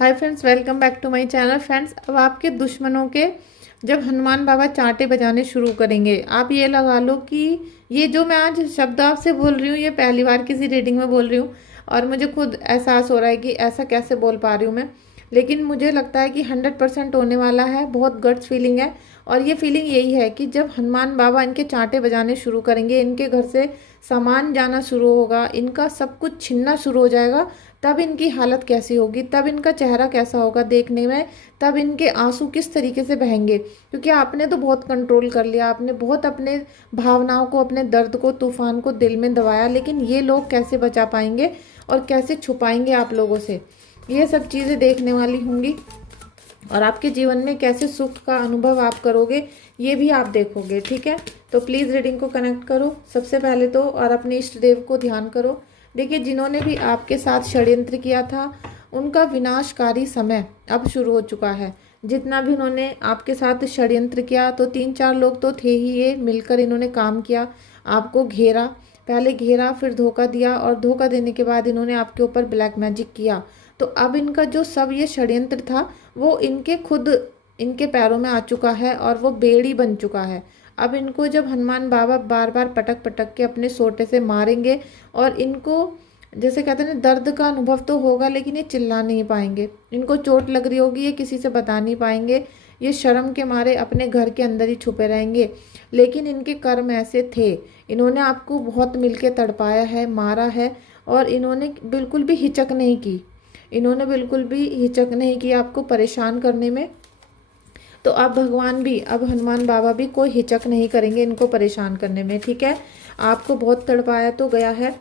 Hi friends, welcome back to my channel. Friends, अब आपके दुश्मनों के जब हनुमान बाबा चांटे बजाने शुरू करेंगे, आप ये लगा लो कि ये जो मैं आज शब्द आपसे बोल रही हूँ, ये पहली बार किसी रीडिंग में बोल रही हूँ और मुझे खुद एहसास हो रहा है कि ऐसा कैसे बोल पा रही हूँ मैं। लेकिन मुझे लगता है कि 100% होने वाला है। बहुत गट्स फीलिंग है और ये फीलिंग यही है कि जब हनुमान बाबा इनके चांटे बजाने शुरू करेंगे, इनके घर से सामान जाना शुरू होगा, इनका सब कुछ छिनना शुरू हो जाएगा, तब इनकी हालत कैसी होगी, तब इनका चेहरा कैसा होगा देखने में, तब इनके आंसू किस तरीके से बहेंगे। क्योंकि आपने तो बहुत कंट्रोल कर लिया, आपने बहुत अपने भावनाओं को, अपने दर्द को, तूफान को दिल में दबाया, लेकिन ये लोग कैसे बचा पाएंगे और कैसे छुपाएंगे आप लोगों से, ये सब चीज़ें देखने वाली होंगी। और आपके जीवन में कैसे सुख का अनुभव आप करोगे, ये भी आप देखोगे। ठीक है, तो प्लीज़ रीडिंग को कनेक्ट करो सबसे पहले तो, और अपने इष्ट देव को ध्यान करो। देखिए, जिन्होंने भी आपके साथ षड्यंत्र किया था, उनका विनाशकारी समय अब शुरू हो चुका है। जितना भी उन्होंने आपके साथ षड्यंत्र किया, तो 3-4 लोग तो थे ही, ये मिलकर इन्होंने काम किया, आपको घेरा, पहले घेरा, फिर धोखा दिया, और धोखा देने के बाद इन्होंने आपके ऊपर ब्लैक मैजिक किया। तो अब इनका जो सब ये षड्यंत्र था, वो इनके खुद इनके पैरों में आ चुका है और वो बेड़ी बन चुका है। अब इनको जब हनुमान बाबा बार बार पटक पटक के अपने सोटे से मारेंगे, और इनको जैसे कहते हैं ना, दर्द का अनुभव तो होगा, लेकिन ये चिल्ला नहीं पाएंगे, इनको चोट लग रही होगी, ये किसी से बता नहीं पाएंगे, ये शर्म के मारे अपने घर के अंदर ही छुपे रहेंगे। लेकिन इनके कर्म ऐसे थे, इन्होंने आपको बहुत मिलके तड़पाया है, मारा है, और इन्होंने बिल्कुल भी हिचक नहीं की, इन्होंने बिल्कुल भी हिचक नहीं की आपको परेशान करने में। तो अब भगवान भी, अब हनुमान बाबा भी कोई हिचक नहीं करेंगे इनको परेशान करने में। ठीक है, आपको बहुत तड़पाया तो गया है,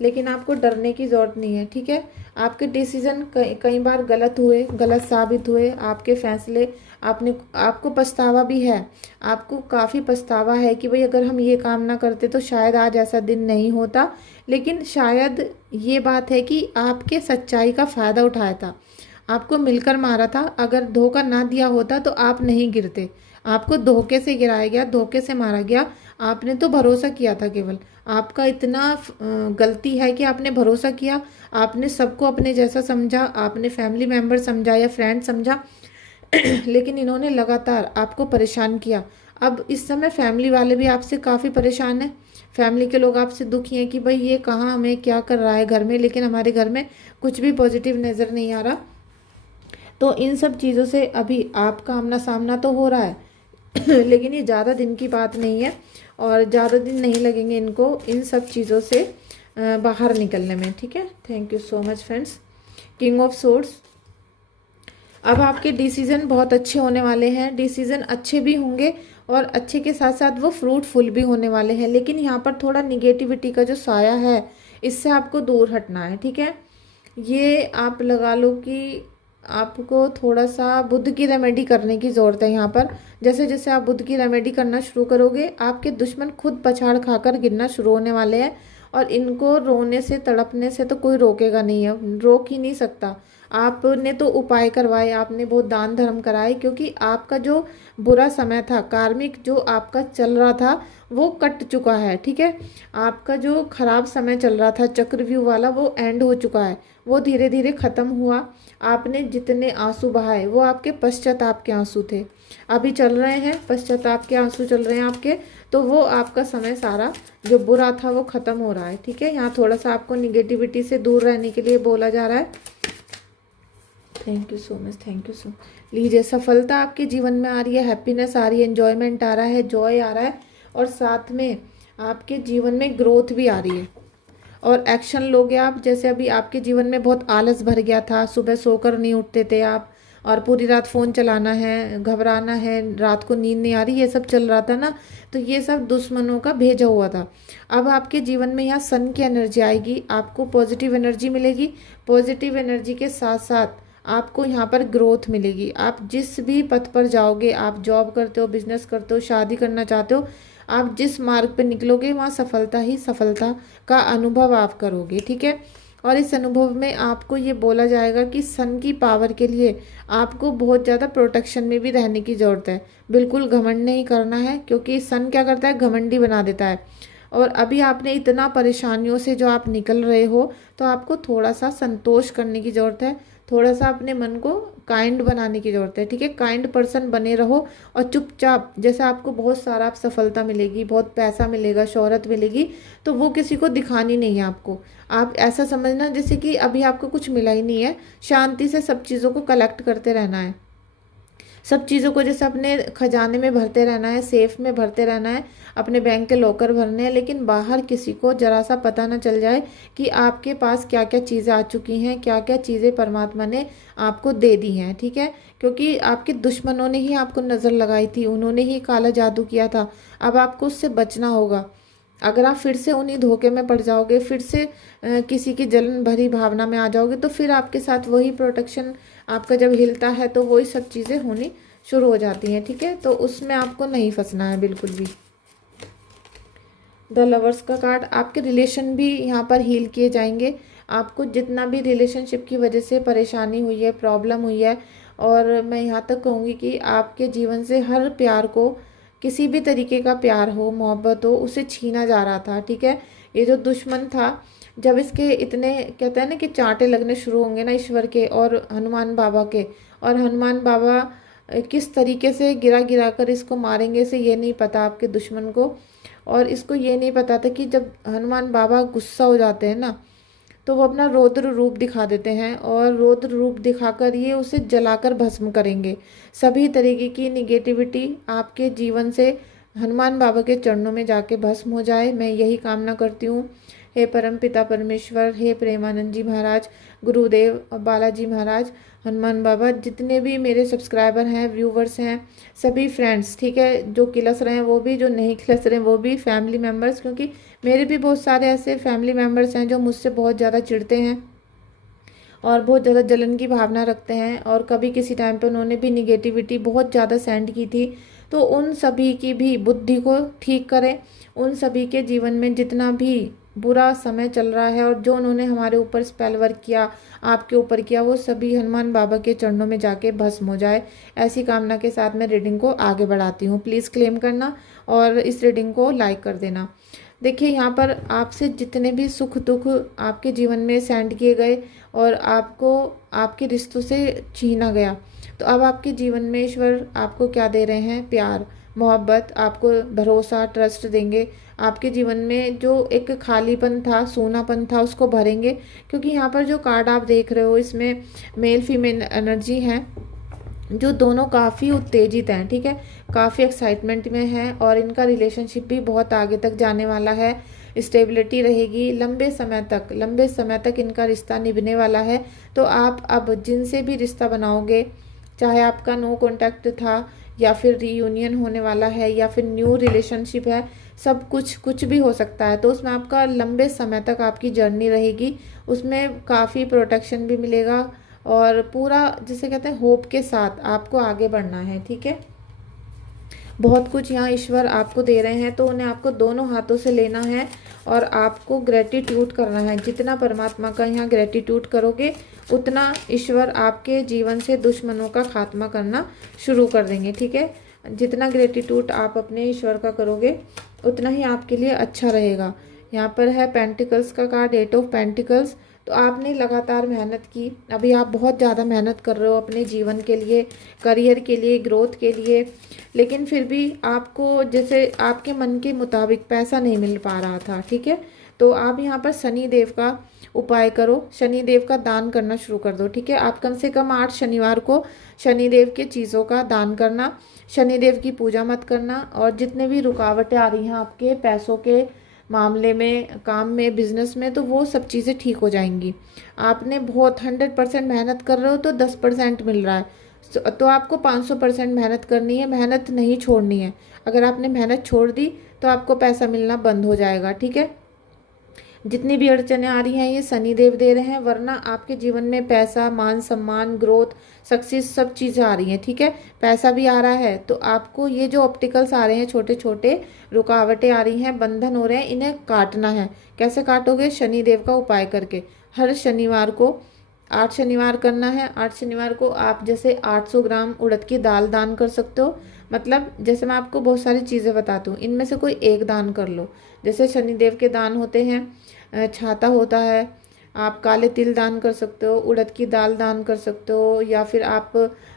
लेकिन आपको डरने की ज़रूरत नहीं है। ठीक है, आपके डिसीजन कई बार गलत हुए, गलत साबित हुए, आपके फैसले, आपको पछतावा भी है, आपको काफ़ी पछतावा है कि भाई अगर हम ये काम ना करते तो शायद आज ऐसा दिन नहीं होता। लेकिन शायद ये बात है कि आपके सच्चाई का फ़ायदा उठाया था, आपको मिलकर मारा था। अगर धोखा ना दिया होता तो आप नहीं गिरते, आपको धोखे से गिराया गया, धोखे से मारा गया। आपने तो भरोसा किया था, केवल आपका इतना गलती है कि आपने भरोसा किया, आपने सबको अपने जैसा समझा, आपने फैमिली मेम्बर समझा या फ्रेंड समझा, लेकिन इन्होंने लगातार आपको परेशान किया। अब इस समय फैमिली वाले भी आपसे काफ़ी परेशान हैं, फैमिली के लोग आपसे दुखी हैं कि भाई ये कहाँ हमें क्या कर रहा है घर में, लेकिन हमारे घर में कुछ भी पॉजिटिव नज़र नहीं आ रहा। तो इन सब चीज़ों से अभी आपका आमना सामना तो हो रहा है लेकिन ये ज़्यादा दिन की बात नहीं है और ज़्यादा दिन नहीं लगेंगे इनको इन सब चीज़ों से बाहर निकलने में। ठीक है, thank you so much friends. King of swords, अब आपके डिसीज़न बहुत अच्छे होने वाले हैं, डिसीज़न अच्छे भी होंगे और अच्छे के साथ साथ वो फ्रूटफुल भी होने वाले हैं। लेकिन यहाँ पर थोड़ा निगेटिविटी का जो साया है, इससे आपको दूर हटना है। ठीक है, ये आप लगा लो कि आपको थोड़ा सा बुद्ध की रेमेडी करने की ज़रूरत है यहाँ पर। जैसे जैसे आप बुद्ध की रेमेडी करना शुरू करोगे, आपके दुश्मन खुद पछाड़ खाकर गिरना शुरू होने वाले हैं, और इनको रोने से, तड़पने से तो कोई रोकेगा नहीं है, रोक ही नहीं सकता। आपने तो उपाय करवाए, आपने बहुत दान धर्म कराए, क्योंकि आपका जो बुरा समय था, कार्मिक जो आपका चल रहा था, वो कट चुका है। ठीक है, आपका जो खराब समय चल रहा था चक्रव्यूह वाला, वो एंड हो चुका है, वो धीरे धीरे ख़त्म हुआ। आपने जितने आंसू बहाए वो आपके पश्चाताप के आंसू थे, अभी चल रहे हैं, पश्चाताप के आंसू चल रहे हैं आपके। तो वो आपका समय सारा जो बुरा था वो ख़त्म हो रहा है। ठीक है, यहाँ थोड़ा सा आपको निगेटिविटी से दूर रहने के लिए बोला जा रहा है। Thank you so much, thank you so. लीजिए, सफलता आपके जीवन में आ रही है, हैप्पीनेस आ रही है, एंजॉयमेंट आ रहा है, जॉय आ रहा है, और साथ में आपके जीवन में ग्रोथ भी आ रही है और एक्शन लोगे आप। जैसे अभी आपके जीवन में बहुत आलस भर गया था, सुबह सोकर नहीं उठते थे आप, और पूरी रात फ़ोन चलाना है, घबराना है, रात को नींद नहीं आ रही, ये सब चल रहा था ना, तो ये सब दुश्मनों का भेजा हुआ था। अब आपके जीवन में यहाँ सन की एनर्जी आएगी, आपको पॉजिटिव एनर्जी मिलेगी। पॉजिटिव एनर्जी के साथ साथ आपको यहाँ पर ग्रोथ मिलेगी। आप जिस भी पथ पर जाओगे, आप जॉब करते हो, बिजनेस करते हो, शादी करना चाहते हो, आप जिस मार्ग पर निकलोगे वहाँ सफलता ही सफलता का अनुभव आप करोगे। ठीक है, और इस अनुभव में आपको ये बोला जाएगा कि सन की पावर के लिए आपको बहुत ज़्यादा प्रोटेक्शन में भी रहने की ज़रूरत है। बिल्कुल घमंड नहीं करना है, क्योंकि सन क्या करता है, घमंडी बना देता है। और अभी आपने इतना परेशानियों से जो आप निकल रहे हो, तो आपको थोड़ा सा संतोष करने की ज़रूरत है, थोड़ा सा अपने मन को काइंड बनाने की ज़रूरत है, ठीक है। काइंड पर्सन बने रहो और चुपचाप, जैसे आपको बहुत सारा आप सफलता मिलेगी, बहुत पैसा मिलेगा, शोहरत मिलेगी, तो वो किसी को दिखानी नहीं है आपको। आप ऐसा समझना जैसे कि अभी आपको कुछ मिला ही नहीं है, शांति से सब चीज़ों को कलेक्ट करते रहना है, सब चीज़ों को जैसे अपने खजाने में भरते रहना है, सेफ में भरते रहना है, अपने बैंक के लॉकर भरने हैं, लेकिन बाहर किसी को जरा सा पता ना चल जाए कि आपके पास क्या क्या चीज़ें आ चुकी हैं, क्या क्या चीज़ें परमात्मा ने आपको दे दी हैं, ठीक है। क्योंकि आपके दुश्मनों ने ही आपको नज़र लगाई थी, उन्होंने ही काला जादू किया था। अब आपको उससे बचना होगा। अगर आप फिर से उन्हीं धोखे में पड़ जाओगे, फिर से किसी की जलन भरी भावना में आ जाओगे, तो फिर आपके साथ वही प्रोटेक्शन आपका जब हिलता है तो वही सब चीज़ें होनी शुरू हो जाती हैं, ठीक है। तो उसमें आपको नहीं फंसना है बिल्कुल भी। द लवर्स का कार्ड, आपके रिलेशन भी यहाँ पर हील किए जाएंगे। आपको जितना भी रिलेशनशिप की वजह से परेशानी हुई है, प्रॉब्लम हुई है, और मैं यहाँ तक कहूँगी कि आपके जीवन से हर प्यार को, किसी भी तरीके का प्यार हो, मोहब्बत हो, उसे छीना जा रहा था, ठीक है। ये जो दुश्मन था, जब इसके इतने कहते हैं ना कि चांटे लगने शुरू होंगे ना ईश्वर के और हनुमान बाबा के, और हनुमान बाबा किस तरीके से गिरा गिरा कर इसको मारेंगे, इसे ये नहीं पता आपके दुश्मन को। और इसको ये नहीं पता था कि जब हनुमान बाबा गुस्सा हो जाते हैं ना, तो वो अपना रौद्र रूप दिखा देते हैं, और रौद्र रूप दिखाकर ये उसे जलाकर भस्म करेंगे। सभी तरीके की निगेटिविटी आपके जीवन से हनुमान बाबा के चरणों में जाके भस्म हो जाए, मैं यही कामना करती हूँ। हे परम पिता परमेश्वर, हे प्रेमानंद जी महाराज, गुरुदेव और बालाजी महाराज, हनुमान बाबा, जितने भी मेरे सब्सक्राइबर हैं, व्यूवर्स हैं, सभी फ्रेंड्स, ठीक है, जो किलस रहे हैं वो भी, जो नहीं किलस रहे हैं वो भी, फैमिली मेम्बर्स, क्योंकि मेरे भी बहुत सारे ऐसे फैमिली मेम्बर्स हैं जो मुझसे बहुत ज़्यादा चिढ़ते हैं और बहुत ज़्यादा जलन की भावना रखते हैं, और कभी किसी टाइम पे उन्होंने भी निगेटिविटी बहुत ज़्यादा सेंड की थी। तो उन सभी की भी बुद्धि को ठीक करें, उन सभी के जीवन में जितना भी बुरा समय चल रहा है और जो उन्होंने हमारे ऊपर स्पेल वर्क किया, आपके ऊपर किया, वो सभी हनुमान बाबा के चरणों में जाके भस्म हो जाए। ऐसी कामना के साथ मैं रीडिंग को आगे बढ़ाती हूँ। प्लीज़ क्लेम करना और इस रीडिंग को लाइक कर देना। देखिए, यहाँ पर आपसे जितने भी सुख दुख आपके जीवन में सेंड किए गए और आपको आपके रिश्तों से छीना गया, तो अब आपके जीवन में ईश्वर आपको क्या दे रहे हैं? प्यार, मोहब्बत, आपको भरोसा, ट्रस्ट देंगे। आपके जीवन में जो एक खालीपन था, सूनापन था, उसको भरेंगे। क्योंकि यहाँ पर जो कार्ड आप देख रहे हो, इसमें मेल फीमेल एनर्जी है, जो दोनों काफ़ी उत्तेजित हैं, ठीक है, काफ़ी एक्साइटमेंट में हैं, और इनका रिलेशनशिप भी बहुत आगे तक जाने वाला है। स्टेबिलिटी रहेगी लंबे समय तक इनका रिश्ता निभने वाला है। तो आप अब जिनसे भी रिश्ता बनाओगे, चाहे आपका नो कॉन्टैक्ट था या फिर रीयूनियन होने वाला है या फिर न्यू रिलेशनशिप है, सब कुछ भी हो सकता है। तो उसमें आपका लंबे समय तक आपकी जर्नी रहेगी, उसमें काफ़ी प्रोटेक्शन भी मिलेगा, और पूरा जिसे कहते हैं होप के साथ आपको आगे बढ़ना है, ठीक है। बहुत कुछ यहाँ ईश्वर आपको दे रहे हैं, तो उन्हें आपको दोनों हाथों से लेना है और आपको ग्रेटिट्यूड करना है। जितना परमात्मा का यहाँ ग्रेटिट्यूड करोगे, उतना ईश्वर आपके जीवन से दुश्मनों का खात्मा करना शुरू कर देंगे, ठीक है। जितना ग्रेटिट्यूड आप अपने ईश्वर का करोगे, उतना ही आपके लिए अच्छा रहेगा। यहाँ पर है पेंटिकल्स का कार्ड, 8 ऑफ पेंटिकल्स। तो आपने लगातार मेहनत की, अभी आप बहुत ज़्यादा मेहनत कर रहे हो अपने जीवन के लिए, करियर के लिए, ग्रोथ के लिए, लेकिन फिर भी आपको जैसे आपके मन के मुताबिक पैसा नहीं मिल पा रहा था, ठीक है। तो आप यहाँ पर शनि देव का उपाय करो, शनि देव का दान करना शुरू कर दो, ठीक है। आप कम से कम 8 शनिवार को शनि देव के चीज़ों का दान करना, शनि देव की पूजा मत करना, और जितने भी रुकावटें आ रही हैं आपके पैसों के मामले में, काम में, बिजनेस में, तो वो सब चीज़ें ठीक हो जाएंगी। आपने बहुत 100% मेहनत कर रहे हो तो 10% मिल रहा है, तो आपको 500% मेहनत करनी है, मेहनत नहीं छोड़नी है। अगर आपने मेहनत छोड़ दी तो आपको पैसा मिलना बंद हो जाएगा, ठीक है। जितनी भी अड़चनें आ रही हैं ये शनि देव दे रहे हैं, वरना आपके जीवन में पैसा, मान सम्मान, ग्रोथ, सक्सेस, सब चीज़ें आ रही हैं, ठीक है। पैसा भी आ रहा है, तो आपको ये जो ऑब्स्टिकल्स आ रहे हैं, छोटे छोटे रुकावटें आ रही हैं, बंधन हो रहे हैं, इन्हें काटना है। कैसे काटोगे? शनि देव का उपाय करके। हर शनिवार को 8 शनिवार करना है। 8 शनिवार को आप जैसे 800 ग्राम उड़द की दाल दान कर सकते हो। मतलब जैसे मैं आपको बहुत सारी चीज़ें बताती हूँ, इनमें से कोई एक दान कर लो। जैसे शनिदेव के दान होते हैं, छाता होता है, आप काले तिल दान कर सकते हो, उड़द की दाल दान कर सकते हो, या फिर आप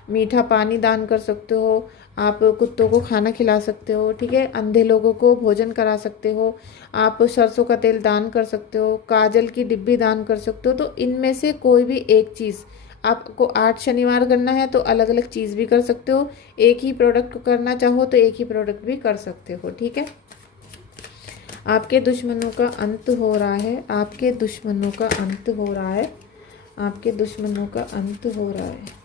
मीठा पानी दान कर सकते हो, आप कुत्तों को खाना खिला सकते हो, ठीक है, अंधे लोगों को भोजन करा सकते हो, आप सरसों का तेल दान कर सकते हो, काजल की डिब्बी दान कर सकते हो। तो इनमें से कोई भी एक चीज़ आपको 8 शनिवार करना है तो अलग अलग चीज़ भी कर सकते हो, एक ही प्रोडक्ट करना चाहो तो एक ही प्रोडक्ट भी कर सकते हो, ठीक है। आपके दुश्मनों का अंत हो रहा है, आपके दुश्मनों का अंत हो रहा है, आपके दुश्मनों का अंत हो रहा है।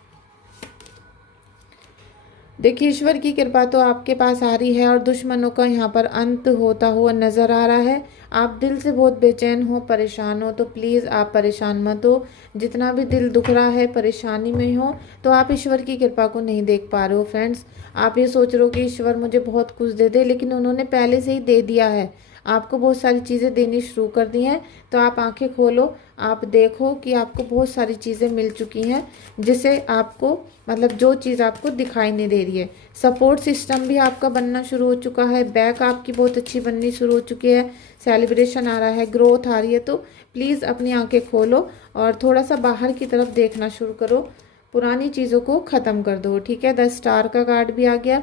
देखिए ईश्वर की कृपा तो आपके पास आ रही है और दुश्मनों का यहाँ पर अंत होता हुआ नजर आ रहा है। आप दिल से बहुत बेचैन हो, परेशान हो, तो प्लीज़ आप परेशान मत हो। जितना भी दिल दुख रहा है, परेशानी में हो, तो आप ईश्वर की कृपा को नहीं देख पा रहे हो फ्रेंड्स। आप ये सोच रहे हो कि ईश्वर मुझे बहुत कुछ दे दे, लेकिन उन्होंने पहले से ही दे दिया है, आपको बहुत सारी चीज़ें देनी शुरू कर दी हैं। तो आप आंखें खोलो, आप देखो कि आपको बहुत सारी चीज़ें मिल चुकी हैं, जिसे आपको मतलब जो चीज़ आपको दिखाई नहीं दे रही है। सपोर्ट सिस्टम भी आपका बनना शुरू हो चुका है, बैक आपकी बहुत अच्छी बननी शुरू हो चुकी है, सेलिब्रेशन आ रहा है, ग्रोथ आ रही है। तो प्लीज़ अपनी आंखें खोलो और थोड़ा सा बाहर की तरफ देखना शुरू करो, पुरानी चीज़ों को ख़त्म कर दो, ठीक है। 10 स्टार का कार्ड भी आ गया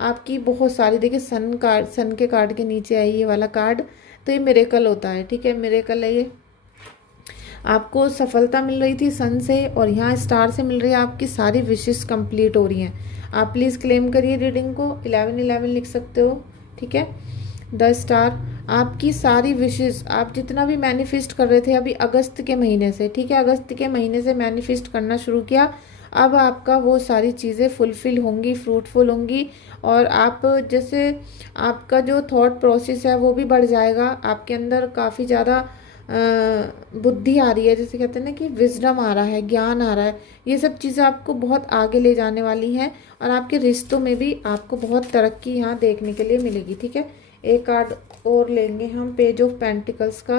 आपकी बहुत सारी। देखिए सन कार्ड, सन के कार्ड के नीचे आई ये वाला कार्ड, तो ये मिरेकल होता है, ठीक है, मिरेकल है ये। आपको सफलता मिल रही थी सन से और यहाँ स्टार से मिल रही है, आपकी सारी विशेष कंप्लीट हो रही हैं। आप प्लीज़ क्लेम करिए रीडिंग को, 1111 लिख सकते हो, ठीक है। 10 स्टार, आपकी सारी विशेष, आप जितना भी मैनिफेस्ट कर रहे थे अभी अगस्त के महीने से, ठीक है, अगस्त के महीने से मैनिफेस्ट करना शुरू किया, अब आपका वो सारी चीज़ें फुलफिल होंगी, फ्रूटफुल होंगी। और आप जैसे आपका जो थॉट प्रोसेस है वो भी बढ़ जाएगा, आपके अंदर काफ़ी ज़्यादा बुद्धि आ रही है, जैसे कहते हैं ना कि विजडम आ रहा है, ज्ञान आ रहा है। ये सब चीज़ें आपको बहुत आगे ले जाने वाली हैं और आपके रिश्तों में भी आपको बहुत तरक्की यहाँ देखने के लिए मिलेगी, ठीक है। एक कार्ड और लेंगे हम, पेज ऑफ पेंटिकल्स का।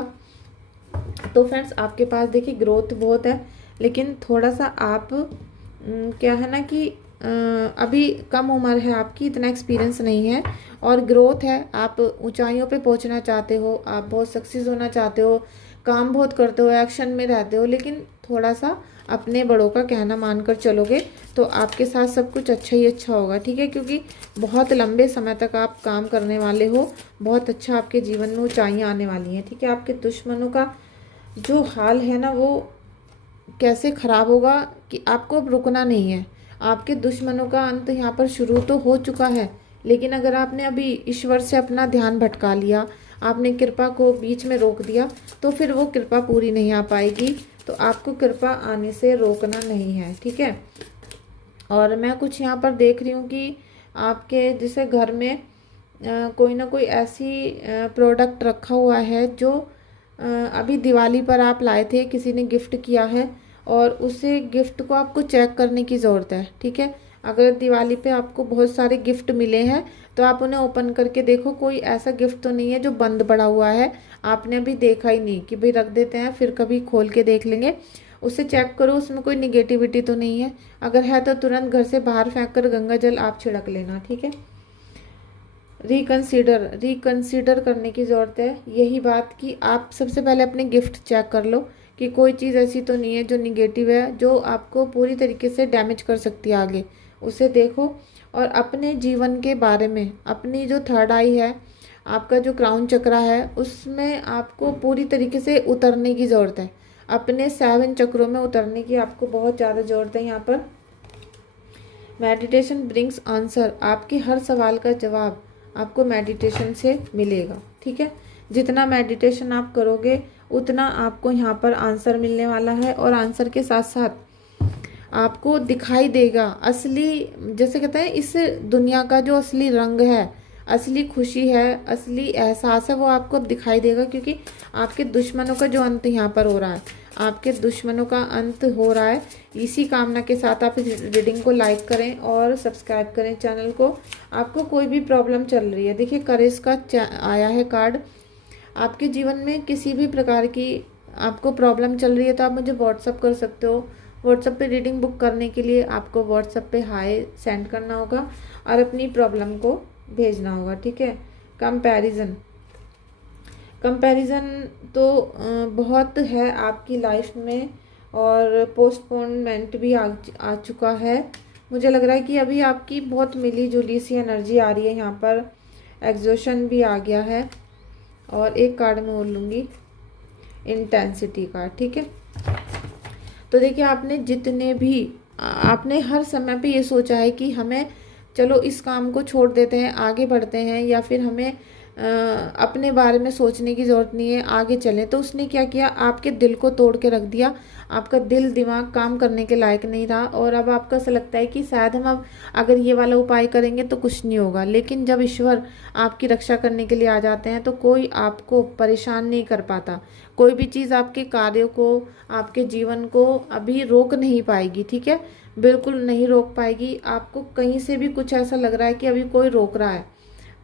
तो फ्रेंड्स आपके पास देखिए ग्रोथ बहुत है, लेकिन थोड़ा सा आप क्या है ना कि अभी कम उम्र है आपकी, इतना एक्सपीरियंस नहीं है और ग्रोथ है। आप ऊंचाइयों पे पहुंचना चाहते हो, आप बहुत सक्सेस होना चाहते हो, काम बहुत करते हो, एक्शन में रहते हो, लेकिन थोड़ा सा अपने बड़ों का कहना मानकर चलोगे तो आपके साथ सब कुछ अच्छा ही अच्छा होगा, ठीक है। क्योंकि बहुत लंबे समय तक आप काम करने वाले हो, बहुत अच्छा आपके जीवन में ऊंचाइयाँ आने वाली हैं, ठीक है। आपके दुश्मनों का जो हाल है ना वो कैसे ख़राब होगा कि आपको अब रुकना नहीं है। आपके दुश्मनों का अंत यहाँ पर शुरू तो हो चुका है, लेकिन अगर आपने अभी ईश्वर से अपना ध्यान भटका लिया, आपने कृपा को बीच में रोक दिया, तो फिर वो कृपा पूरी नहीं आ पाएगी। तो आपको कृपा आने से रोकना नहीं है, ठीक है। और मैं कुछ यहाँ पर देख रही हूँ कि आपके जैसे घर में कोई ना कोई ऐसी प्रोडक्ट रखा हुआ है जो अभी दिवाली पर आप लाए थे, किसी ने गिफ्ट किया है और उसे गिफ्ट को आपको चेक करने की ज़रूरत है, ठीक है। अगर दिवाली पे आपको बहुत सारे गिफ्ट मिले हैं तो आप उन्हें ओपन करके देखो, कोई ऐसा गिफ्ट तो नहीं है जो बंद पड़ा हुआ है, आपने अभी देखा ही नहीं कि भाई रख देते हैं फिर कभी खोल के देख लेंगे। उसे चेक करो, उसमें कोई निगेटिविटी तो नहीं है, अगर है तो तुरंत घर से बाहर फेंक कर गंगा जल आप छिड़क लेना, ठीक है। रिकंसीडर करने की ज़रूरत है, यही बात कि आप सबसे पहले अपने गिफ्ट चेक कर लो कि कोई चीज़ ऐसी तो नहीं है जो निगेटिव है, जो आपको पूरी तरीके से डैमेज कर सकती है आगे, उसे देखो। और अपने जीवन के बारे में, अपनी जो थर्ड आई है, आपका जो क्राउन चक्रा है, उसमें आपको पूरी तरीके से उतरने की ज़रूरत है, अपने 7 चक्रों में उतरने की आपको बहुत ज़्यादा ज़रूरत है। यहाँ पर मेडिटेशन ब्रिंग्स आंसर, आपके हर सवाल का जवाब आपको मेडिटेशन से मिलेगा, ठीक है। जितना मेडिटेशन आप करोगे उतना आपको यहाँ पर आंसर मिलने वाला है, और आंसर के साथ साथ आपको दिखाई देगा असली, जैसे कहते हैं इस दुनिया का जो असली रंग है, असली खुशी है, असली एहसास है, वो आपको अब दिखाई देगा। क्योंकि आपके दुश्मनों का जो अंत यहाँ पर हो रहा है, आपके दुश्मनों का अंत हो रहा है। इसी कामना के साथ आप इस रीडिंग को लाइक करें और सब्सक्राइब करें चैनल को। आपको कोई भी प्रॉब्लम चल रही है, देखिए करेज का आया है कार्ड, आपके जीवन में किसी भी प्रकार की आपको प्रॉब्लम चल रही है तो आप मुझे व्हाट्सअप कर सकते हो। व्हाट्सअप पे रीडिंग बुक करने के लिए आपको व्हाट्सअप पे हाय सेंड करना होगा और अपनी प्रॉब्लम को भेजना होगा, ठीक है। कंपैरिजन कंपैरिजन तो बहुत है आपकी लाइफ में, और पोस्टपोनमेंट भी आ चुका है। मुझे लग रहा है कि अभी आपकी बहुत मिली जुली सी एनर्जी आ रही है यहाँ पर। एग्जॉशन भी आ गया है, और एक कार्ड मैं और लूँगी, इंटेंसिटी कार्ड, ठीक है। तो देखिए, आपने हर समय पे ये सोचा है कि हमें चलो इस काम को छोड़ देते हैं, आगे बढ़ते हैं, या फिर हमें अपने बारे में सोचने की ज़रूरत नहीं है, आगे चलें। तो उसने क्या किया, आपके दिल को तोड़ के रख दिया। आपका दिल दिमाग काम करने के लायक नहीं रहा, और अब आपको ऐसा लगता है कि शायद हम अब अगर ये वाला उपाय करेंगे तो कुछ नहीं होगा। लेकिन जब ईश्वर आपकी रक्षा करने के लिए आ जाते हैं तो कोई आपको परेशान नहीं कर पाता। कोई भी चीज़ आपके कार्यों को, आपके जीवन को अभी रोक नहीं पाएगी, ठीक है। बिल्कुल नहीं रोक पाएगी। आपको कहीं से भी कुछ ऐसा लग रहा है कि अभी कोई रोक रहा है,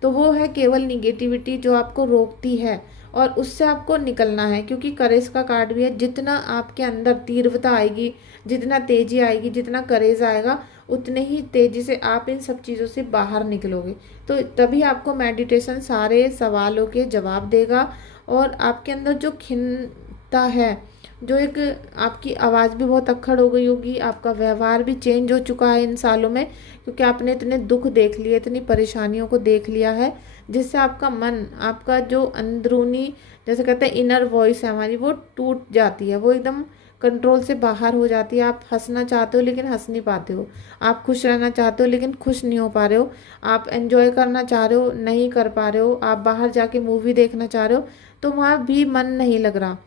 तो वो है केवल निगेटिविटी जो आपको रोकती है, और उससे आपको निकलना है। क्योंकि करेज का कार्ड भी है। जितना आपके अंदर तीव्रता आएगी, जितना तेजी आएगी, जितना करेज आएगा, उतने ही तेजी से आप इन सब चीज़ों से बाहर निकलोगे। तो तभी आपको मेडिटेशन सारे सवालों के जवाब देगा, और आपके अंदर जो खिन्नता है, जो एक आपकी आवाज़ भी बहुत अक्खड़ हो गई होगी, आपका व्यवहार भी चेंज हो चुका है इन सालों में, क्योंकि आपने इतने दुख देख लिए, इतनी परेशानियों को देख लिया है, जिससे आपका मन, आपका जो अंदरूनी, जैसे कहते हैं इनर वॉइस है हमारी, वो टूट जाती है, वो एकदम कंट्रोल से बाहर हो जाती है। आप हंसना चाहते हो लेकिन हंस नहीं पाते हो, आप खुश रहना चाहते हो लेकिन खुश नहीं हो पा रहे हो, आप एंजॉय करना चाह रहे हो नहीं कर पा रहे हो, आप बाहर जाके मूवी देखना चाह रहे हो तो वहाँ भी मन नहीं लग रहा।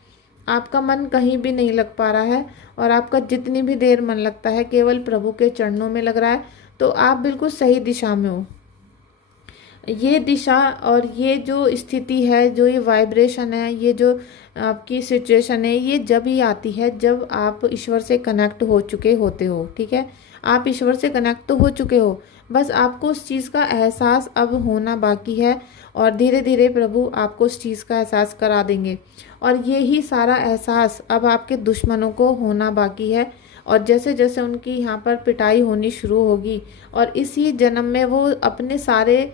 आपका मन कहीं भी नहीं लग पा रहा है, और आपका जितनी भी देर मन लगता है केवल प्रभु के चरणों में लग रहा है। तो आप बिल्कुल सही दिशा में हो। ये दिशा और ये जो स्थिति है, जो ये वाइब्रेशन है, ये जो आपकी सिचुएशन है, ये जब ही आती है जब आप ईश्वर से कनेक्ट हो चुके होते हो, ठीक है। आप ईश्वर से कनेक्ट तो हो चुके हो, बस आपको उस चीज़ का एहसास अब होना बाकी है, और धीरे धीरे प्रभु आपको उस चीज़ का एहसास करा देंगे। और ये ही सारा एहसास अब आपके दुश्मनों को होना बाकी है, और जैसे जैसे उनकी यहाँ पर पिटाई होनी शुरू होगी, और इसी जन्म में वो अपने सारे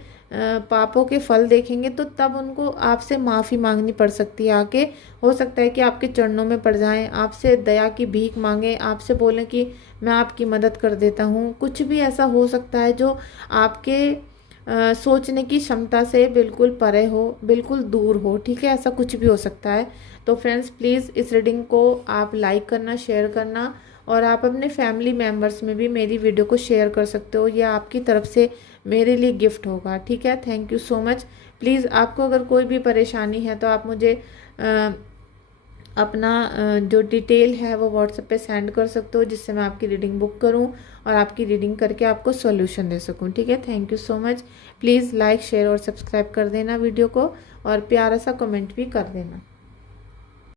पापों के फल देखेंगे, तो तब उनको आपसे माफ़ी मांगनी पड़ सकती है। आके हो सकता है कि आपके चरणों में पड़ जाएं, आपसे दया की भीख मांगें, आपसे बोलें कि मैं आपकी मदद कर देता हूँ। कुछ भी ऐसा हो सकता है जो आपके सोचने की क्षमता से बिल्कुल परे हो, बिल्कुल दूर हो, ठीक है। ऐसा कुछ भी हो सकता है। तो फ्रेंड्स, प्लीज़ इस रीडिंग को आप लाइक करना, शेयर करना, और आप अपने फैमिली मेम्बर्स में भी मेरी वीडियो को शेयर कर सकते हो। यह आपकी तरफ से मेरे लिए गिफ्ट होगा, ठीक है। Thank you so much. Please आपको अगर कोई भी परेशानी है तो आप मुझे अपना जो डिटेल है वो व्हाट्सएप पे सेंड कर सकते हो, जिससे मैं आपकी रीडिंग बुक करूं और आपकी रीडिंग करके आपको सॉल्यूशन दे सकूं, ठीक है। Thank you so much. Please like, share और सब्सक्राइब कर देना वीडियो को, और प्यारा सा कमेंट भी कर देना।